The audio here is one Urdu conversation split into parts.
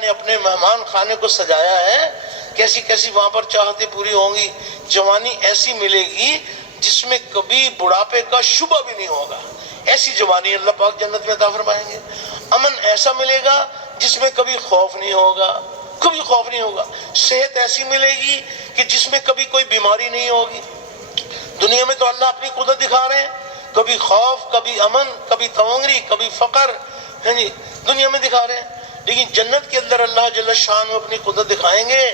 نے اپنے مہمان خانے کو سجایا ہے، کیسی کیسی وہاں پر چاہتیں پوری ہوں گی۔ جوانی ایسی ملے گی جس میں کبھی بڑھاپے کا شبہ بھی نہیں ہوگا، ایسی جوانی اللہ پاک جنت میں عطا فرمائیں گے۔ امن ایسا ملے گا جس میں کبھی خوف نہیں ہوگا، کبھی خوف نہیں ہوگا۔ صحت ایسی ملے گی کہ جس میں کبھی کوئی بیماری نہیں ہوگی۔ دنیا میں تو اللہ اپنی قدرت دکھا رہے ہیں، کبھی خوف، کبھی امن، کبھی تونگری، کبھی فقر، دنیا میں دکھا رہے ہیں۔ لیکن جنت کے اندر اللہ جل شان اپنی قدرت دکھائیں گے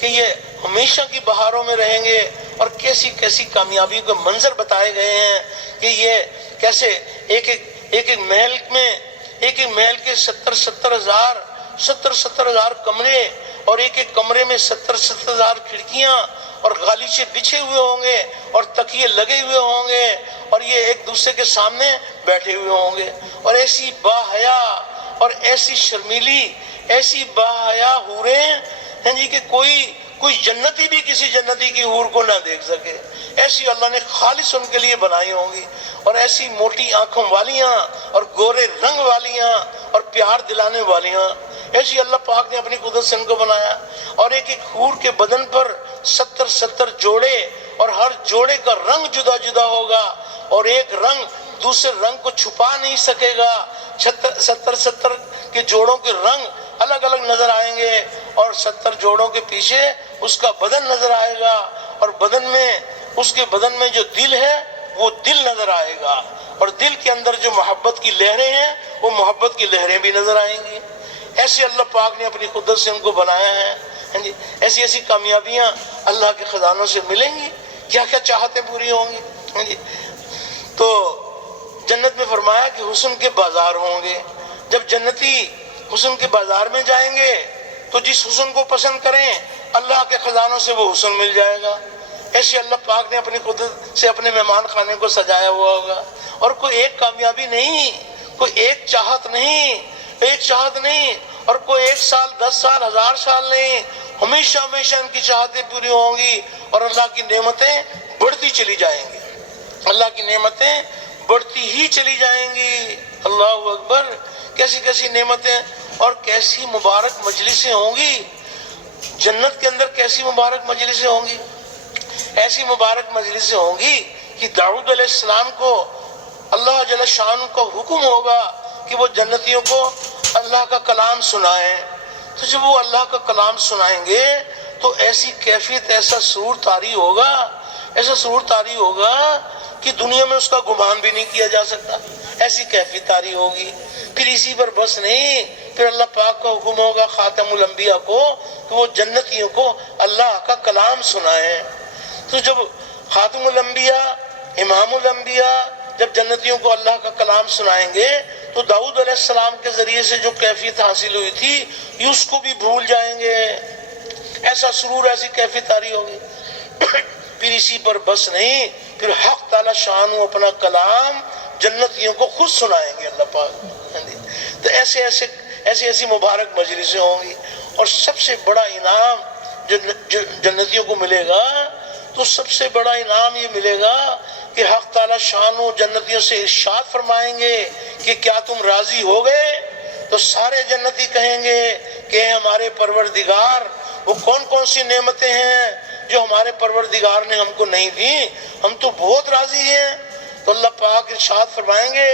کہ یہ ہمیشہ کی بہاروں میں رہیں گے، اور کیسی کیسی کامیابی کے منظر بتائے گئے ہیں کہ یہ کیسے ایک محل میں، ایک محل کے 70 ہزار کمرے، اور ایک کمرے میں 70 ہزار کھڑکیاں، اور غالیچے بچھے ہوئے ہوں گے، اور تکیے لگے ہوئے ہوں گے، اور یہ ایک دوسرے کے سامنے بیٹھے ہوئے ہوں گے، اور ایسی باحیا اور ایسی شرمیلی، ایسی باحیا حوریں ہیں جی کہ کوئی جنتی بھی کسی جنتی کی حور کو نہ دیکھ سکے، ایسی اللہ نے خالص ان کے لیے بنائی ہوں گی، اور ایسی موٹی آنکھوں والیاں، اور گورے رنگ والیاں، اور پیار دلانے والیاں، ایسی اللہ پاک نے اپنی قدرت سے ان کو بنایا۔ اور ایک حور کے بدن پر 70 جوڑے، اور ہر جوڑے کا رنگ جدا جدا ہوگا، اور ایک رنگ دوسرے رنگ کو چھپا نہیں سکے گا۔ 70 کے جوڑوں کے رنگ الگ الگ نظر آئیں گے، اور 70 جوڑوں کے پیچھے اس کا بدن نظر آئے گا، اور اس کے بدن میں جو دل ہے وہ دل نظر آئے گا، اور دل کے اندر جو محبت کی لہریں ہیں وہ محبت کی لہریں بھی نظر آئیں گی۔ ایسے اللہ پاک نے اپنی قدرت سے ان کو بنایا ہے، ایسی ایسی کامیابیاں اللہ کے خزانوں سے ملیں گی، کیا کیا چاہتیں پوری ہوں گی۔ تو جنت میں فرمایا کہ حسن کے بازار ہوں گے۔ جب جنتی حسن کے بازار میں جائیں گے تو جس حسن کو پسند کریں اللہ کے خزانوں سے وہ حسن مل جائے گا۔ ایسے اللہ پاک نے اپنی قدرت سے اپنے مہمان خانے کو سجایا ہوا ہوگا، اور کوئی ایک کامیابی نہیں، کوئی ایک چاہت نہیں، اور کوئی 1 سال 10 سال 1000 سال نہیں، ہمیشہ ہمیشہ ان کی چاہتیں پوری ہوں گی، اور اللہ کی نعمتیں بڑھتی چلی جائیں گی، اللہ کی نعمتیں بڑھتی ہی چلی جائیں گی۔ اللہ اکبر، کیسی کیسی نعمتیں اور کیسی مبارک مجلسیں ہوں گی جنت کے اندر، کیسی مبارک مجلسیں ہوں گی، ایسی مبارک مجلسیں ہوں گی کہ داؤد علیہ السلام کو اللہ جل شان کا حکم ہوگا کہ وہ جنتیوں کو اللہ کا کلام سنائیں۔ تو جب وہ اللہ کا کلام سنائیں گے تو ایسی کیفیت، ایسا سرور طاری ہوگا کہ دنیا میں اس کا گمان بھی نہیں کیا جا سکتا، ایسی کیفیت طاری ہوگی۔ پھر اسی پر بس نہیں، پھر اللہ پاک کا حکم ہوگا خاتم الانبیاء کو کہ وہ جنتیوں کو اللہ کا کلام سنائیں۔ تو جب خاتم الانبیاء، امام الانبیاء جب جنتیوں کو اللہ کا کلام سنائیں گے تو داؤد علیہ السلام کے ذریعے سے جو کیفیت حاصل ہوئی تھی یہ اس کو بھی بھول جائیں گے، ایسا سرور، ایسی کیفیت طاری ہوگی۔ پھر اسی پر بس نہیں، پھر حق تعالی شان اپنا کلام جنتیوں کو خود سنائیں گے اللہ پاک۔ تو ایسی مبارک مجلسیں ہوں گی، اور سب سے بڑا انعام جو جنتیوں کو ملے گا، تو سب سے بڑا انعام یہ ملے گا کہ حق تعالی شان جنتیوں سے ارشاد فرمائیں گے کہ کیا تم راضی ہو گئے؟ تو سارے جنتی کہیں گے کہ ہمارے پروردگار، وہ کون کون سی نعمتیں ہیں جو ہمارے پروردگار نے ہم کو نہیں دی، ہم تو بہت راضی ہیں۔ تو اللہ پاک ارشاد فرمائیں گے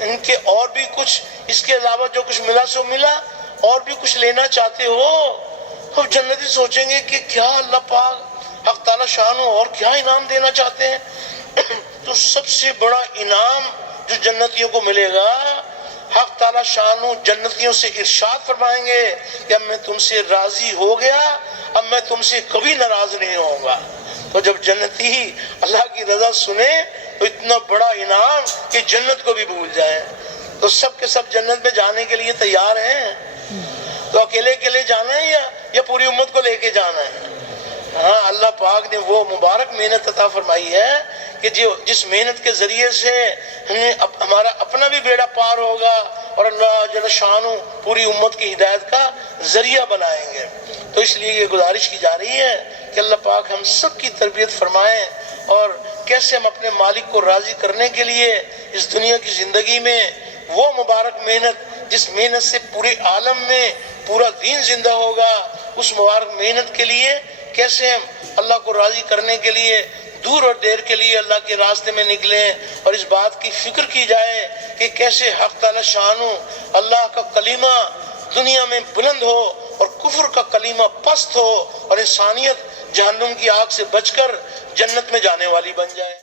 ان کے اور بھی کچھ، اس کے علاوہ جو کچھ ملا سو ملا، اور بھی کچھ لینا چاہتے ہو؟ تو جنتی سوچیں گے کہ کیا اللہ پاک حق تعالی شان اور کیا انعام دینا چاہتے ہیں؟ تو سب سے بڑا انعام جو جنتیوں کو ملے گا، حق تعالی شان جنتیوں سے ارشاد فرمائیں گے کہ اب میں تم سے راضی ہو گیا، اب میں تم سے کبھی ناراض نہیں ہوں گا۔ تو جب جنتی اللہ کی رضا سنے تو اتنا بڑا انعام کہ جنت کو بھی بھول جائیں۔ تو سب کے سب جنت میں جانے کے لیے تیار ہیں؟ تو اکیلے اکیلے جانا ہے یا پوری امت کو لے کے جانا ہے؟ ہاں، اللہ پاک نے وہ مبارک محنت عطا فرمائی ہے کہ جس محنت کے ذریعے سے ہمارا اپنا بھی بیڑا پار ہوگا، اور اللہ جل شانہ پوری امت کی ہدایت کا ذریعہ بنائیں گے۔ تو اس لیے یہ گزارش کی جا رہی ہے کہ اللہ پاک ہم سب کی تربیت فرمائیں، اور کیسے ہم اپنے مالک کو راضی کرنے کے لیے اس دنیا کی زندگی میں وہ مبارک محنت جس محنت سے پورے عالم میں پورا دین زندہ ہوگا، اس مبارک محنت کے لیے کیسے ہم اللہ کو راضی کرنے کے لیے دور اور دیر کے لیے اللہ کے راستے میں نکلیں، اور اس بات کی فکر کی جائے کہ کیسے حق تعالی شانو اللہ کا کلمہ دنیا میں بلند ہو اور کفر کا کلمہ پست ہو، اور انسانیت جہنم کی آگ سے بچ کر جنت میں جانے والی بن جائے۔